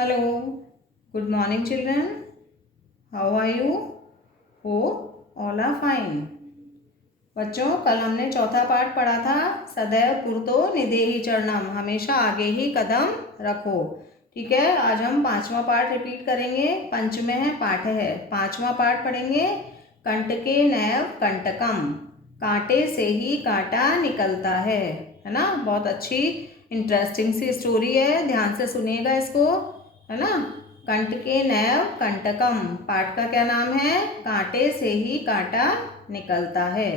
Hello, good morning children. How are you? Hope all are fine. बच्चों, कल हमने चौथा पाठ पढ़ा था सदैव पूर्तो निदेहि चरणम, हमेशा आगे ही कदम रखो। ठीक है, आज हम पांचवा पाठ रिपीट करेंगे। पंचमः पाठ है, पांचवा पाठ पढ़ेंगे। कंटके नैव कंटकम, कांटे से ही कांटा निकलता है ना। बहुत अच्छी इंटरेस्टिंग सी स्टोरी है, ध्यान से सुनिएगा इसको, है ना। कंटके नैव कंटकम, पाठ का क्या नाम है? कांटे से ही कांटा निकलता है।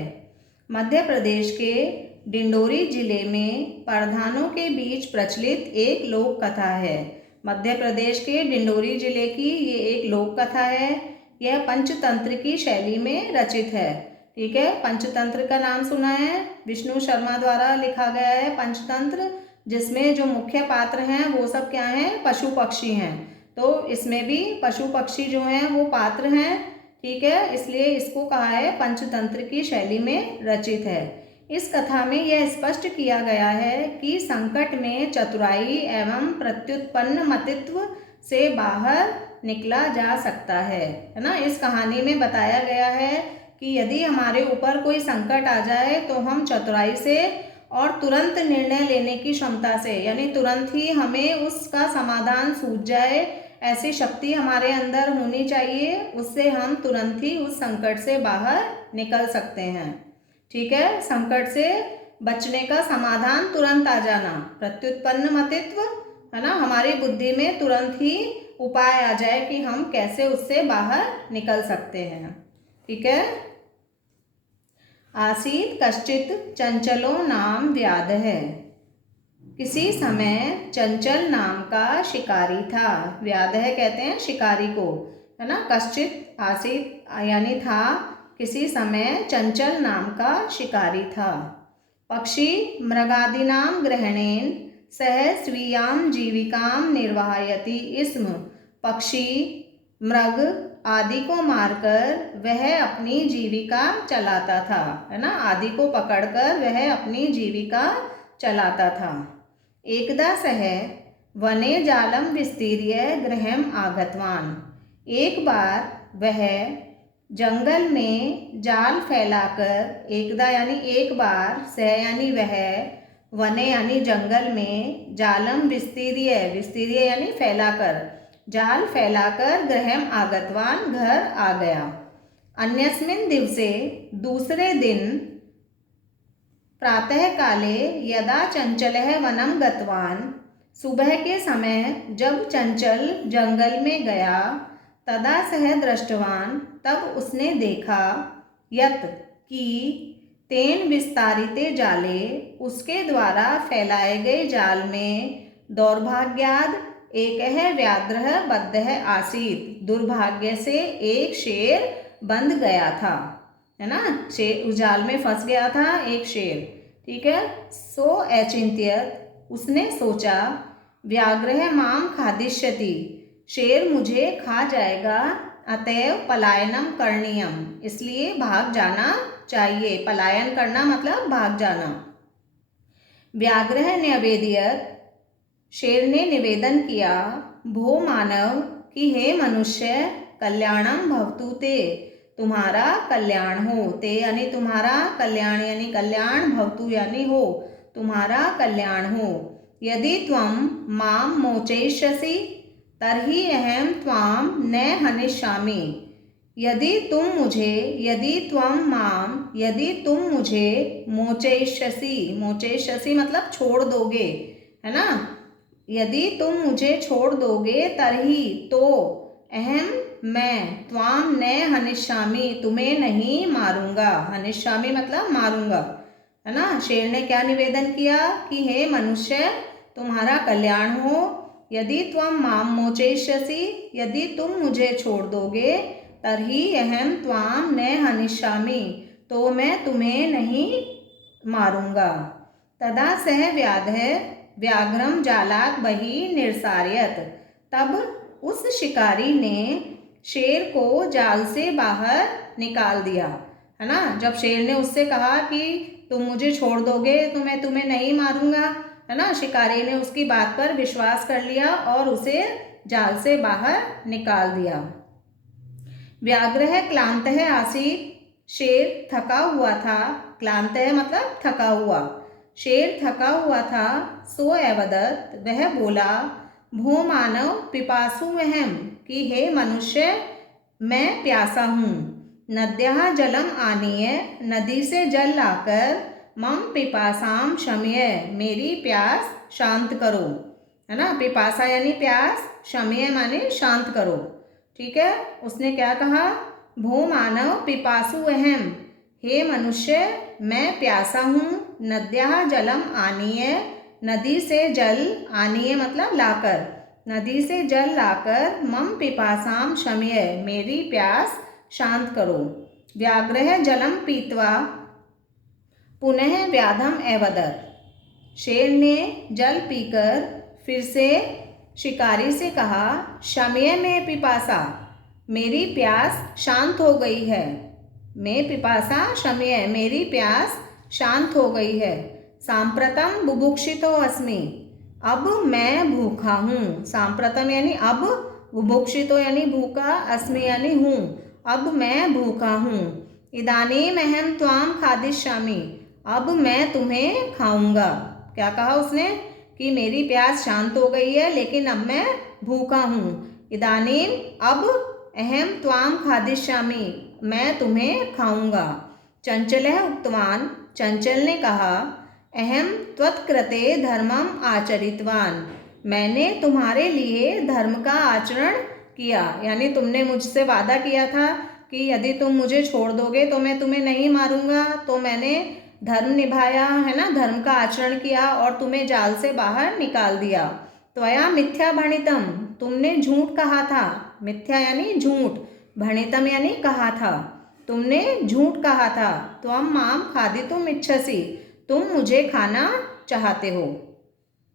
मध्य प्रदेश के डिंडोरी जिले में प्रधानों के बीच प्रचलित एक लोक कथा है। मध्य प्रदेश के डिंडोरी जिले की ये एक लोक कथा है। यह पंचतंत्र की शैली में रचित है। ठीक है, पंचतंत्र का नाम सुना है, विष्णु शर्मा द्वारा लिखा गया है पंचतंत्र, जिसमें जो मुख्य पात्र हैं वो सब क्या हैं? पशु पक्षी हैं। तो इसमें भी पशु पक्षी जो हैं वो पात्र हैं। ठीक है, इसलिए इसको कहा है पंचतंत्र की शैली में रचित है। इस कथा में यह स्पष्ट किया गया है कि संकट में चतुराई एवं प्रत्युत्पन्न मतित्व से बाहर निकला जा सकता है ना। इस कहानी में बताया गया है कि यदि हमारे ऊपर कोई संकट आ जाए तो हम चतुराई से और तुरंत निर्णय लेने की क्षमता से, यानी तुरंत ही हमें उसका समाधान सूझ जाए, ऐसी शक्ति हमारे अंदर होनी चाहिए। उससे हम तुरंत ही उस संकट से बाहर निकल सकते हैं। ठीक है, संकट से बचने का समाधान तुरंत आ जाना, प्रत्युत्पन्न मतित्व, है ना। हमारी बुद्धि में तुरंत ही उपाय आ जाए कि हम कैसे उससे बाहर निकल सकते हैं। ठीक है। आसीत कश्चित चंचलो नाम व्याध है। किसी समय चंचल नाम का शिकारी था। व्याध है कहते हैं शिकारी को, है ना। कश्चित आसीत यानी था, किसी समय चंचल नाम का शिकारी था। पक्षी मृगादीनां ग्रहणेन सह स्वीयां जीविकां निर्वाहयति स्म। पक्षी मृग आदि को मारकर वह अपनी जीविका चलाता था, है ना। आदि को पकड़कर वह अपनी जीविका चलाता था। एकदा सह वने जालम विस्तीर्य गृहम आगतवान। एक बार वह जंगल में जाल फैलाकर, एकदा यानी एक बार, सह यानी वह, वने यानी जंगल में, जालम विस्तीर्य, विस्तीर्य यानी फैलाकर, जाल फैलाकर, गृहम आगतवान घर आ गया। अन्यस्मिन् दिवसे दूसरे दिन प्रातः काले यदा चंचलः वनं गतवान, सुबह के समय जब चंचल जंगल में गया, तदा सह दृष्टवान, तब उसने देखा, यत कि तेन विस्तारिते जाले, उसके द्वारा फैलाए गए जाल में, दौर्भाग्याद एकः व्याघ्रः बद्धः आसीत्, दुर्भाग्य से एक शेर बंध गया था, है ना। शेर उस जाल में फंस गया था एक शेर। ठीक है। सो अचिंत्यत, उसने सोचा, व्याघ्रः माम खादिष्यति, शेर मुझे खा जाएगा, अतएव पलायनम करणीयम, इसलिए भाग जाना चाहिए। पलायन करना मतलब भाग जाना। व्याघ्रः न्यवेदयत, शेर ने निवेदन किया, भो मानव, कि हे मनुष्य, कल्याणम भवतु ते, तुम्हारा कल्याण हो। ते यानी तुम्हारा, कल्याण यानी कल्याण, भवतु यानी हो, तुम्हारा कल्याण हो। यदि त्वं माम मोचयिष्यसि तर्हि अहम त्वां न हनिष्यामि। यदि तुम मुझे, यदि त्वं माम, यदि तुम मुझे, मोचयिष्यसि, मोचयिष्यसि मतलब छोड़ दोगे, है ना। यदि तुम मुझे छोड़ दोगे, तर्हि तो, अहम मैं, त्वां न हनिष्यामि तुम्हें नहीं मारूंगा। हनिष्यामि मतलब मारूंगा, है ना। शेर ने क्या निवेदन किया कि हे मनुष्य, तुम्हारा कल्याण हो, यदि त्वं माम मोचयिष्यसि, यदि तुम मुझे छोड़ दोगे, तर्हि अहम त्वां न हनिष्यामि, तो मैं तुम्हें नहीं मारूंगा। तदा सह व्याधः व्याघ्रम जालात बहि निर्सार्यत, तब उस शिकारी ने शेर को जाल से बाहर निकाल दिया, है ना। जब शेर ने उससे कहा कि तुम मुझे छोड़ दोगे तो मैं तुम्हें नहीं मारूंगा, है ना, शिकारी ने उसकी बात पर विश्वास कर लिया और उसे जाल से बाहर निकाल दिया। व्याघ्रः क्लान्तः आसीत्, शेर थका हुआ था। क्लान्तः मतलब थका हुआ। शेर थका हुआ था। सो अवदत्, वह बोला, भो मानव पिपासु अहम्, कि हे मनुष्य मैं प्यासा हूँ। नद्याः जलम आनीय, नदी से जल लाकर, मम पिपासाम शमय, मेरी प्यास शांत करो। है ना, पिपासा यानी प्यास, शमय माने शांत करो। ठीक है, उसने क्या कहा, भो मानव पिपासु अहम, हे मनुष्य मैं प्यासा हूँ। नद्याः जलम आनीय, नदी से जल, आनीय मतलब लाकर, नदी से जल लाकर, मम पिपासाम शमय, मेरी प्यास शांत करो। व्याघ्रः जलम पीत्वा पुनः व्याधम अवदत्, शेर ने जल पीकर फिर से शिकारी से कहा, शमय में पिपासा, मेरी प्यास शांत हो गई है। मैं पिपासा शमय, मेरी प्यास शांत हो गई है। सांप्रतम बुभुक्षितो अस्मि, अब मैं भूखा हूँ। सांप्रतम यानी अब, बुभुक्षितो यानी भूखा, अस्मि यानी हूँ, अब मैं भूखा हूँ। इदानीम अहम त्वाम खादिष्यामि, अब मैं तुम्हें खाऊंगा। क्या कहा उसने कि मेरी प्यास शांत हो गई है लेकिन अब मैं भूखा हूँ। इदानीम अब, अहम त्वाम खादिष्यामि, मैं तुम्हें खाऊंगा। चंचलः उक्तवान, चंचल ने कहा, अहम त्वत्कृते धर्मम आचरितवान, मैंने तुम्हारे लिए धर्म का आचरण किया। यानी तुमने मुझसे वादा किया था कि यदि तुम मुझे छोड़ दोगे तो मैं तुम्हें नहीं मारूंगा, तो मैंने धर्म निभाया, है ना, धर्म का आचरण किया और तुम्हें जाल से बाहर निकाल दिया। त्वया मिथ्या भणितम, तुमने झूठ कहा था। मिथ्या यानी झूठ, भणितम यानी कहा था, तुमने झूठ कहा था। त्वम माम खादितुम इच्छसि, तुम मुझे खाना चाहते हो।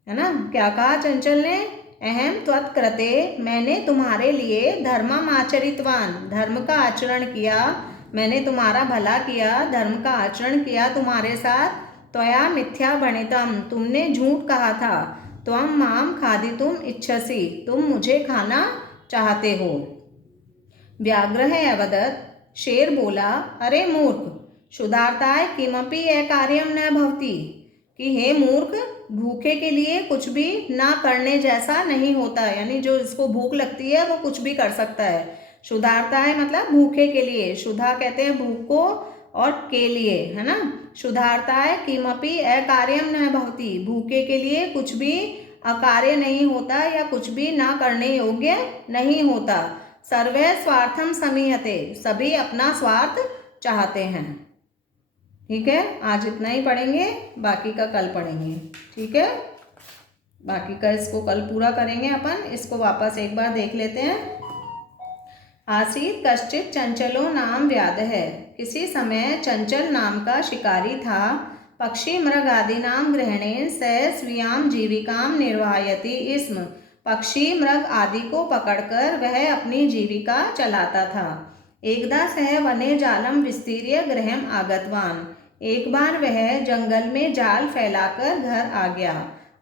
है ना, क्या कहा चंचल ने, अहम त्वत्कृते, मैंने तुम्हारे लिए धर्मम आचरितवान, धर्म का आचरण किया, मैंने तुम्हारा भला किया, धर्म का आचरण किया तुम्हारे साथ। त्वया मिथ्या भणितम, तुमने झूठ कहा था। त्वम माम खादितुम इच्छसि, तुम मुझे खाना चाहते हो। व्याघ्रः अवदत्, शेर बोला, अरे मूर्ख, क्षुधार्ताय किमपि अकार्यम न भवति, कि हे मूर्ख, भूखे के लिए कुछ भी ना करने जैसा नहीं होता। यानी जो इसको भूख लगती है वो कुछ भी कर सकता है। क्षुधार्ताय मतलब भूखे के लिए, क्षुधा कहते हैं भूख को, और के लिए, है ना। क्षुधार्ताय किमपि अकार्यम न भवति, भूखे के लिए कुछ भी अकार्य नहीं होता या कुछ भी ना करने योग्य नहीं होता। सर्वे स्वार्थम समीहते, सभी अपना स्वार्थ चाहते हैं। ठीक है, आज इतना ही पढ़ेंगे, बाकी का कल पढ़ेंगे। ठीक है, बाकी का इसको कल पूरा करेंगे अपन। इसको वापस एक बार देख लेते हैं। आसीत कश्चित चंचलो नाम व्याधः, किसी समय चंचल नाम का शिकारी था। पक्षी मृग आदि नाम ग्रहणेन स स्वीयाम जीविकाम निर्वाहयति स्म, पक्षी मृग आदि को पकड़कर वह अपनी जीविका चलाता था। एकदा सह वने जालम विस्तीर्य गृहम आगतवान, एक बार वह जंगल में जाल फैलाकर घर आ गया।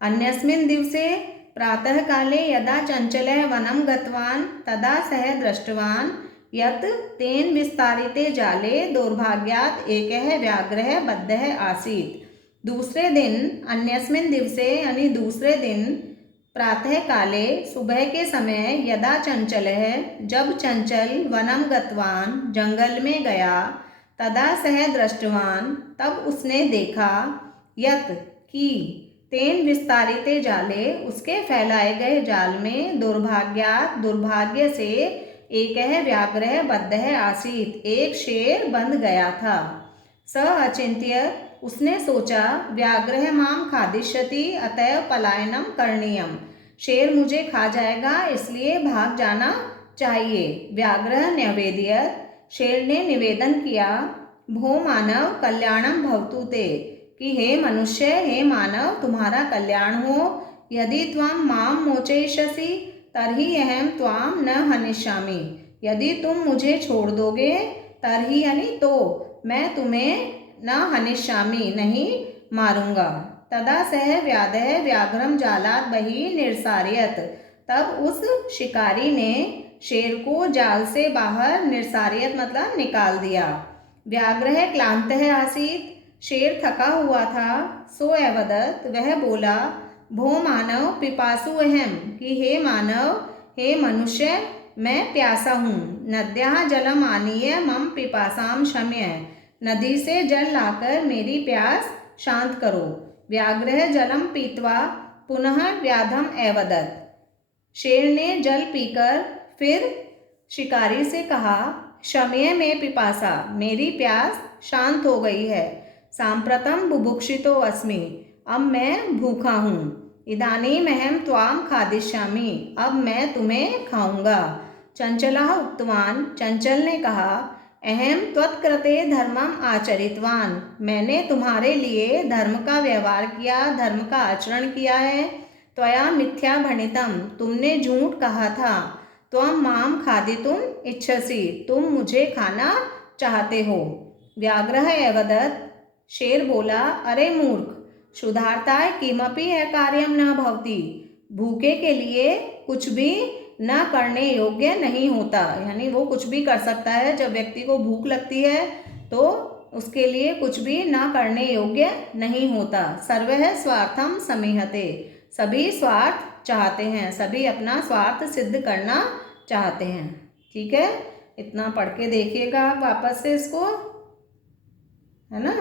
अन्यस्मिन् दिवसे प्रातः काले यदा चंचलः वनं गतवान् तदा सः दृष्टवान् यत् तेन विस्तारिते जाले दौर्भाग्यात् एकः व्याघ्रः बद्धः आसीत्। दूसरे दिन, अन्यस्मिन् दिवसे यानी दूसरे दिन, प्रातः काले सुबह के समय, यदा चंचलः जब चंचल, वनम गतवान जंगल में गया, तदा सह दृष्टवान तब उसने देखा, यत् की, तेन विस्तारिते जाले उसके फैलाए गए जाल में, दुर्भाग्यात् दुर्भाग्य से, एकः व्याघ्रः बद्धः आसीत् एक शेर बंध गया था। स अचिंत्य उसने सोचा, व्याघ्रः माम खादिष्यति अतएव पलायनम करणीयम, शेर मुझे खा जाएगा इसलिए भाग जाना चाहिए। व्याघ्रः न्यवेदयत्, शेर ने निवेदन किया, भो मानव कल्याणम भवतु ते, कि हे मनुष्य, हे मानव, तुम्हारा कल्याण हो। यदि त्वं माम मोचयिष्यसि तर्हि अहम त्वाम न हनिष्यामि, यदि तुम मुझे छोड़ दोगे, तर्हि यानी तो, मैं तुम्हें न हनिष्यामि नहीं मारूंगा। तदा सह व्याधः व्याघ्रम जालात बहि निरसारयत। तब उस शिकारी ने शेर को जाल से बाहर, निरसारयत मतलब निकाल दिया। व्याघ्रः क्लान्तः आसीत्, शेर थका हुआ था। सो अवदत्, वह बोला, भो मानव पिपासु अहम, कि हे मानव, हे मनुष्य, मैं प्यासा हूँ। नद्याः जलम आनीय मम पिपासाम शम्य, नदी से जल लाकर मेरी प्यास शांत करो। व्याघ्रः जलम पीत्वा पुनः व्याधम अवदत्, शेर ने जल पीकर फिर शिकारी से कहा, शम्य में पिपासा, मेरी प्यास शांत हो गई है। सांप्रतम बुभुक्षितो अस्मि, अब मैं भूखा हूँ। इदानीम अहम त्वाम खादिष्यामि, अब मैं तुम्हें खाऊंगा। चंचलः उक्तवान, चंचल ने कहा, अहम त्वत्कृते धर्मम आचरितवान, मैंने तुम्हारे लिए धर्म का व्यवहार किया, धर्म का आचरण किया है। त्वया मिथ्या भणितम, तुमने झूठ कहा था। त्वं माम खादितुम इच्छसि, तुम मुझे खाना चाहते हो। व्याघ्रः अवदत्, शेर बोला, अरे मूर्ख, क्षुधार्ताय किमपि अकार्यम न भवति, भूखे के लिए कुछ भी न करने योग्य नहीं होता। यानी वो कुछ भी कर सकता है, जब व्यक्ति को भूख लगती है तो उसके लिए कुछ भी न करने योग्य नहीं होता। सर्वः स्वार्थम समीहते, सभी स्वार्थ चाहते हैं, सभी अपना स्वार्थ सिद्ध करना चाहते हैं। ठीक है, इतना पढ़ के देखिएगा आप वापस से इसको, है ना।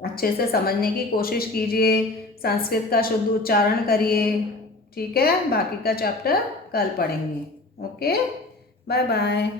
अच्छे से समझने की कोशिश कीजिए, संस्कृत का शुद्ध उच्चारण करिए। ठीक है, बाकी का चैप्टर कल पढ़ेंगे। Okay, bye bye.